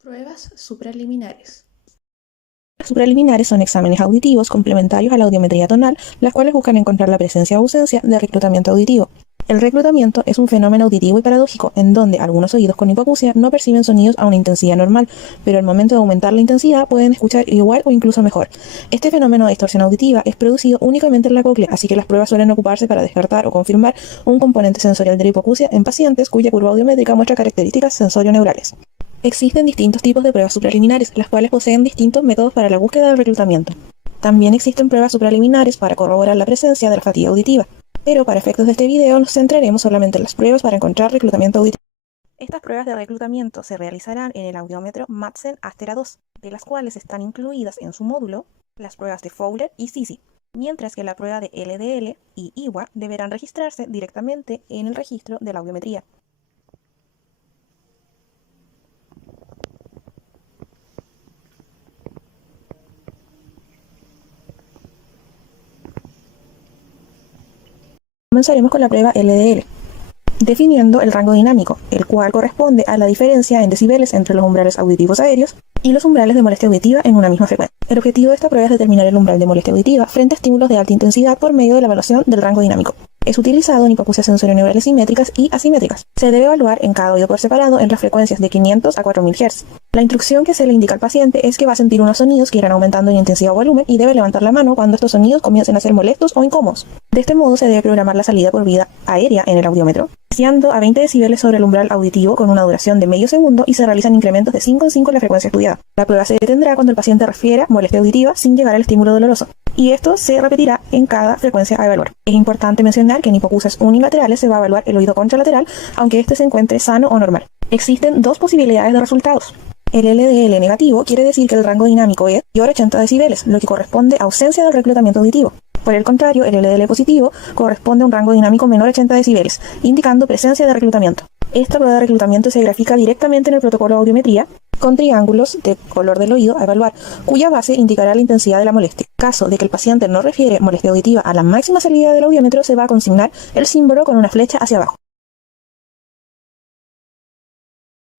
Pruebas supraliminares. Las supraliminares son exámenes auditivos complementarios a la audiometría tonal, las cuales buscan encontrar la presencia o ausencia de reclutamiento auditivo. El reclutamiento es un fenómeno auditivo y paradójico, en donde algunos oídos con hipoacusia no perciben sonidos a una intensidad normal, pero al momento de aumentar la intensidad pueden escuchar igual o incluso mejor. Este fenómeno de distorsión auditiva es producido únicamente en la cóclea, así que las pruebas suelen ocuparse para descartar o confirmar un componente sensorial de la hipoacusia en pacientes cuya curva audiométrica muestra características sensorio-neurales. Existen distintos tipos de pruebas supraliminares, las cuales poseen distintos métodos para la búsqueda del reclutamiento. También existen pruebas supraliminares para corroborar la presencia de la fatiga auditiva, pero para efectos de este video nos centraremos solamente en las pruebas para encontrar reclutamiento auditivo. Estas pruebas de reclutamiento se realizarán en el audiómetro Madsen Astera 2, de las cuales están incluidas en su módulo las pruebas de Fowler y Sisi, mientras que la prueba de LDL y IWA deberán registrarse directamente en el registro de la audiometría. Comenzaremos con la prueba LDL, definiendo el rango dinámico, el cual corresponde a la diferencia en decibeles entre los umbrales auditivos aéreos y los umbrales de molestia auditiva en una misma frecuencia. El objetivo de esta prueba es determinar el umbral de molestia auditiva frente a estímulos de alta intensidad por medio de la evaluación del rango dinámico. Es utilizado en hipoacusias sensorio-neurales simétricas y asimétricas. Se debe evaluar en cada oído por separado en las frecuencias de 500 a 4000 Hz. La instrucción que se le indica al paciente es que va a sentir unos sonidos que irán aumentando en intensidad o volumen y debe levantar la mano cuando estos sonidos comiencen a ser molestos o incómodos. De este modo se debe programar la salida por vía aérea en el audiómetro, iniciando a 20 decibeles sobre el umbral auditivo con una duración de medio segundo y se realizan incrementos de 5 en 5 en la frecuencia estudiada. La prueba se detendrá cuando el paciente refiera molestia auditiva sin llegar al estímulo doloroso, y esto se repetirá en cada frecuencia a evaluar. Es importante mencionar que en hipoacusias unilaterales se va a evaluar el oído contralateral, aunque este se encuentre sano o normal. Existen dos posibilidades de resultados. El LDL negativo quiere decir que el rango dinámico es mayor a 80 decibeles, lo que corresponde a ausencia del reclutamiento auditivo. Por el contrario, el LDL positivo corresponde a un rango dinámico menor a 80 decibeles, indicando presencia de reclutamiento. Esta prueba de reclutamiento se grafica directamente en el protocolo de audiometría con triángulos de color del oído a evaluar, cuya base indicará la intensidad de la molestia. En caso de que el paciente no refiere molestia auditiva a la máxima salida del audímetro, se va a consignar el símbolo con una flecha hacia abajo.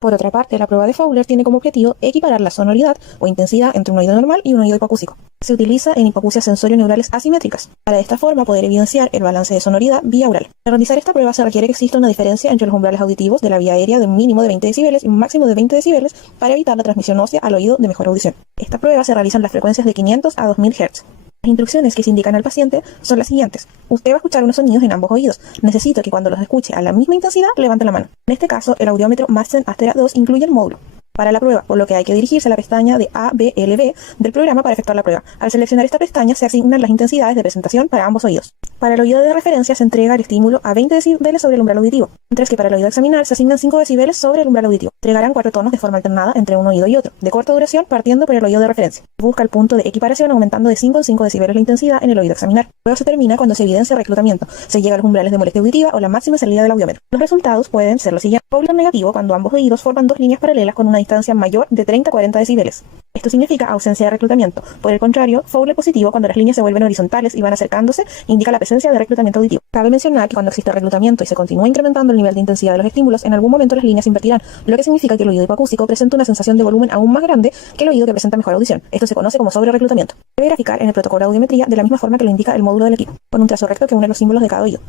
Por otra parte, la prueba de Fowler tiene como objetivo equiparar la sonoridad o intensidad entre un oído normal y un oído hipoacúsico. Se utiliza en hipoacusias sensorio-neurales asimétricas, para de esta forma poder evidenciar el balance de sonoridad vía oral. Para realizar esta prueba se requiere que exista una diferencia entre los umbrales auditivos de la vía aérea de un mínimo de 20 decibeles y un máximo de 20 decibeles para evitar la transmisión ósea al oído de mejor audición. Esta prueba se realiza en las frecuencias de 500 a 2000 Hz. Las instrucciones que se indican al paciente son las siguientes. Usted va a escuchar unos sonidos en ambos oídos. Necesito que cuando los escuche a la misma intensidad, levante la mano. En este caso, el audiómetro Madsen Astera 2 incluye el módulo para la prueba, por lo que hay que dirigirse a la pestaña de ABLB del programa para efectuar la prueba. Al seleccionar esta pestaña se asignan las intensidades de presentación para ambos oídos. Para el oído de referencia se entrega el estímulo a 20 decibeles sobre el umbral auditivo, mientras que para el oído a examinar se asignan 5 decibeles sobre el umbral auditivo. Entregarán 4 tonos de forma alternada entre un oído y otro, de corta duración partiendo por el oído de referencia. Busca el punto de equiparación aumentando de 5 en 5 decibeles la intensidad en el oído a examinar. La prueba se termina cuando se evidencia reclutamiento, se llega a los umbrales de molestia auditiva o la máxima salida del audiómetro. Los resultados pueden ser los siguientes. Fowler negativo cuando ambos oídos forman dos líneas paralelas con una distancia mayor de 30 a 40 decibeles. Esto significa ausencia de reclutamiento. Por el contrario, Fowler positivo cuando las líneas se vuelven horizontales y van acercándose indica la presencia de reclutamiento auditivo. Cabe mencionar que cuando existe reclutamiento y se continúa incrementando el nivel de intensidad de los estímulos, en algún momento las líneas se invertirán, lo que significa que el oído hipoacústico presenta una sensación de volumen aún más grande que el oído que presenta mejor audición. Esto se conoce como sobrereclutamiento. Debe graficar en el protocolo de audiometría de la misma forma que lo indica el módulo del equipo, con un trazo recto que une los símbolos de cada oído.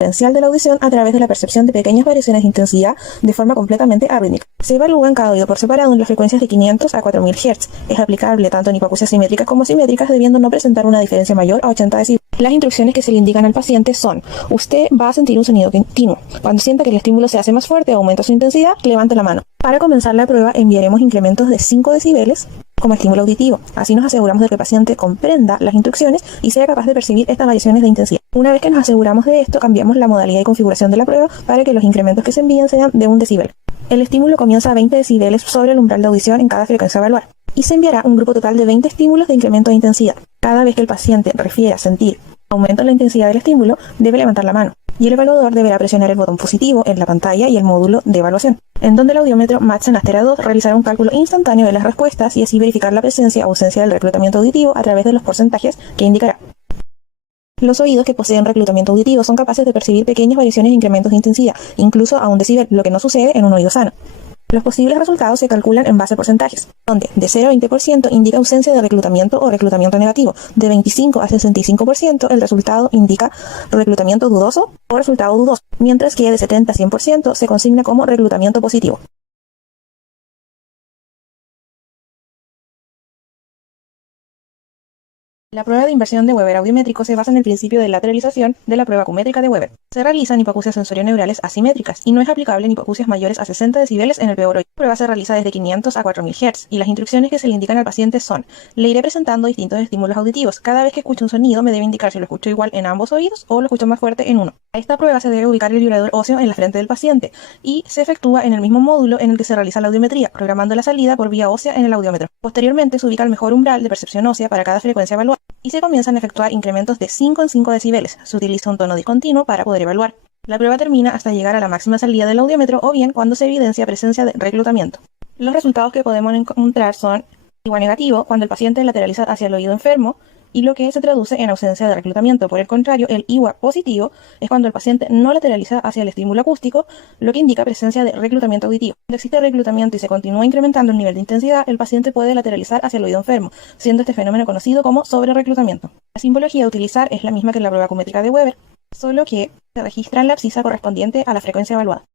Diferencial de la audición a través de la percepción de pequeñas variaciones de intensidad de forma completamente arrítmica. Se evalúan cada oído por separado en las frecuencias de 500 a 4000 Hz. Es aplicable tanto en hipoacusias simétricas como asimétricas, debiendo no presentar una diferencia mayor a 80 decibeles. Las instrucciones que se le indican al paciente son: usted va a sentir un sonido continuo. Cuando sienta que el estímulo se hace más fuerte o aumenta su intensidad, levante la mano. Para comenzar la prueba enviaremos incrementos de 5 decibeles como estímulo auditivo. Así nos aseguramos de que el paciente comprenda las instrucciones y sea capaz de percibir estas variaciones de intensidad. Una vez que nos aseguramos de esto, cambiamos la modalidad y configuración de la prueba para que los incrementos que se envíen sean de 1 decibel. El estímulo comienza a 20 decibeles sobre el umbral de audición en cada frecuencia a evaluar y se enviará un grupo total de 20 estímulos de incremento de intensidad. Cada vez que el paciente refiera sentir aumento en la intensidad del estímulo, debe levantar la mano y el evaluador deberá presionar el botón positivo en la pantalla y el módulo de evaluación, en donde el audiómetro Madsen Astera 2 realizará un cálculo instantáneo de las respuestas y así verificar la presencia o ausencia del reclutamiento auditivo a través de los porcentajes que indicará. Los oídos que poseen reclutamiento auditivo son capaces de percibir pequeñas variaciones e incrementos de intensidad, incluso a un decibel, lo que no sucede en un oído sano. Los posibles resultados se calculan en base a porcentajes, donde de 0 a 20% indica ausencia de reclutamiento o reclutamiento negativo, de 25 a 65% el resultado indica reclutamiento dudoso o resultado dudoso, mientras que de 70 a 100% se consigna como reclutamiento positivo. La prueba de inversión de Weber audiométrico se basa en el principio de lateralización de la prueba acumétrica de Weber. Se realiza en hipoacusias sensorioneurales asimétricas y no es aplicable en hipoacusias mayores a 60 decibeles en el peor oído. La prueba se realiza desde 500 a 4000 Hz y las instrucciones que se le indican al paciente son: le iré presentando distintos estímulos auditivos. Cada vez que escuche un sonido me debe indicar si lo escucho igual en ambos oídos o lo escucho más fuerte en uno. A esta prueba se debe ubicar el vibrador óseo en la frente del paciente y se efectúa en el mismo módulo en el que se realiza la audiometría, programando la salida por vía ósea en el audiómetro. Posteriormente se ubica el mejor umbral de percepción ósea para cada frecuencia evaluada y se comienzan a efectuar incrementos de 5 en 5 decibeles. Se utiliza un tono discontinuo para poder evaluar. La prueba termina hasta llegar a la máxima salida del audiómetro o bien cuando se evidencia presencia de reclutamiento. Los resultados que podemos encontrar son igual negativo cuando el paciente lateraliza hacia el oído enfermo y lo que se traduce en ausencia de reclutamiento. Por el contrario, el IWA positivo es cuando el paciente no lateraliza hacia el estímulo acústico, lo que indica presencia de reclutamiento auditivo. Cuando existe reclutamiento y se continúa incrementando el nivel de intensidad, el paciente puede lateralizar hacia el oído enfermo, siendo este fenómeno conocido como sobrereclutamiento. La simbología a utilizar es la misma que en la prueba acumétrica de Weber, solo que se registra la abscisa correspondiente a la frecuencia evaluada.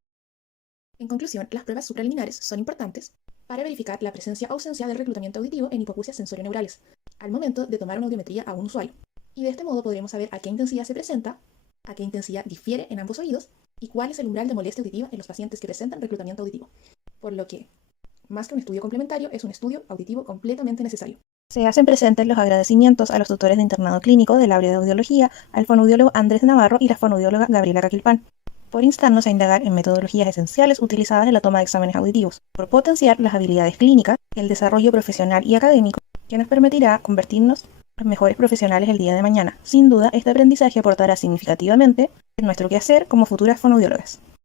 En conclusión, las pruebas supraliminares son importantes para verificar la presencia o ausencia del reclutamiento auditivo en hipoacusias sensorioneurales al momento de tomar una audiometría a un usuario. Y de este modo podremos saber a qué intensidad se presenta, a qué intensidad difiere en ambos oídos y cuál es el umbral de molestia auditiva en los pacientes que presentan reclutamiento auditivo. Por lo que, más que un estudio complementario, es un estudio auditivo completamente necesario. Se hacen presentes los agradecimientos a los tutores de internado clínico del área de audiología, al fonoaudiólogo Andrés Navarro y la fonoaudióloga Gabriela Caquilpan, por instarnos a indagar en metodologías esenciales utilizadas en la toma de exámenes auditivos, por potenciar las habilidades clínicas, el desarrollo profesional y académico, que nos permitirá convertirnos en mejores profesionales el día de mañana. Sin duda, este aprendizaje aportará significativamente en nuestro quehacer como futuras fonoaudiólogas.